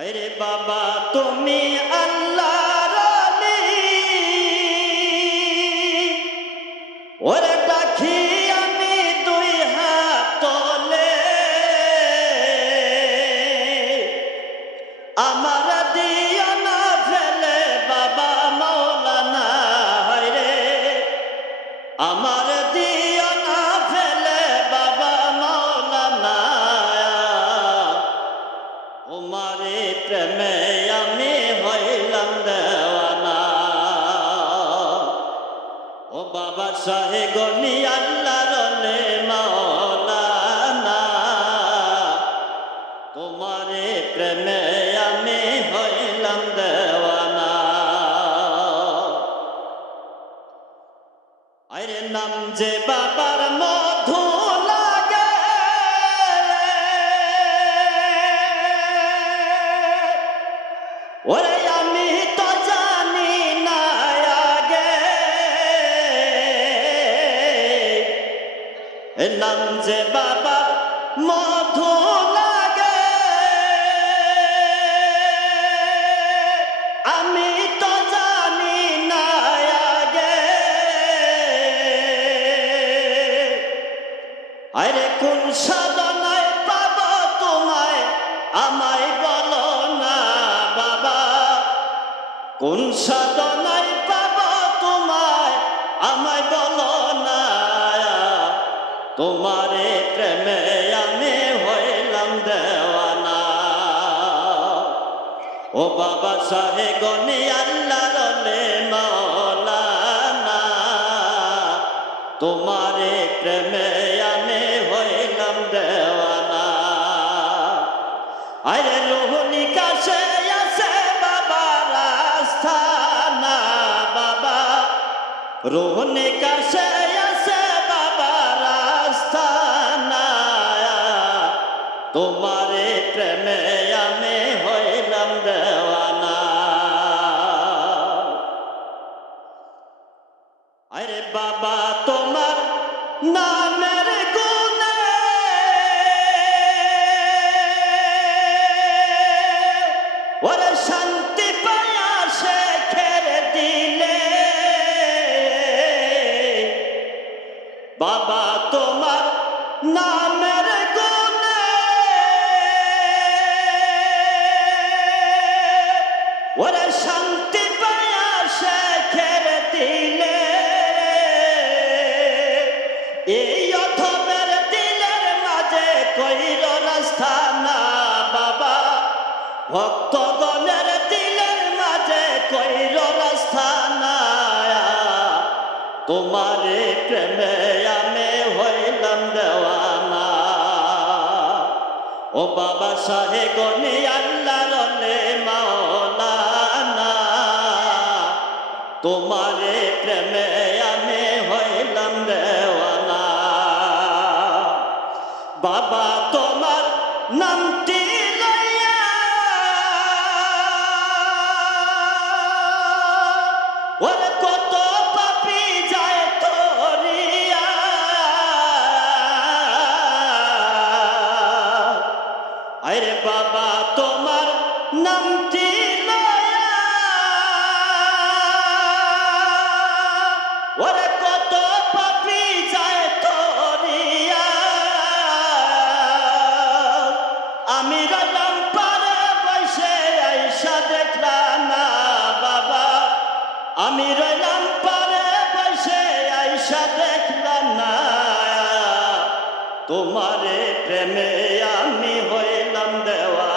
আরে বাবা তুমি আল্লাহর আলী, ওরে ডাকি আমি দুই হাত তোলে, আমার দিও না ফেলে বাবা মৌলানা, রে আমার দিও না ফেলে বাবা মৌলানা, তোমারে প্রেমে আমি হইলাম দেওয়ানা। ও বাবা শাহে গনি আল্লাহর লে মাওলানা, তোমারে প্রেমে আমি হইলাম দেওয়ানা। আরে নাম যে বাবার মধু লাগে, ওরে আমি তো জানি না আগে, নাম যে বাবার মধু লাগে, আমি তো জানি না আগে। আরে কোন সাধনায় পাব তোমায় আমায় বলো না বাবা, কোন সাধনায় পাব তোমায় আমায় বলো না, তোমারে প্রেমে আমি হইলাম দেওয়ানা। ও বাবা শাহে গনি আল্লাহর লে মাওলানা, তোমারে প্রেমে আমি হইলাম দেওয়ানা। আরে রোহনি কাছে আছে বাবা রাস্তানা, বাবা রোহনি কাছে আছে বাবা রাস্তানা, তোমারে প্রেমে আমি হইলাম দেওয়ানা। আরে বাবা তোমার নামের গুণে ওরে শান্তি পায়া শেখের দিলে, বাবা তোমার নামের গুণে ওরে শান্তি পায়া শেখের দিলে, এই অধমের দিলের মাঝে কইল রাস্তা না বাবা, ভক্তগণের দিলের মাঝে কইল রাস্তা না, তোমারে প্রেমে আমি হইলাম দেওয়ানা। ও বাবা শাহে গনি আল্লাহর লে মাওলানা, তোমারে প্রেমে আমি হইলাম দেওয়ানা। বাবা তোমার নামটি লইয়া ওরে কত পাপী যায় তরিয়া, আরে বাবা তোমার নামটি লইয়া ওরে কত পাপী যায় তরিয়া, আমি রইলাম পারে বসে আইসা দেখলাম না বাবা, আমি রইলাম পারে বসে আইসা দেখলাম না, তোমারে প্রেমে আমি হইলাম দেওয়া।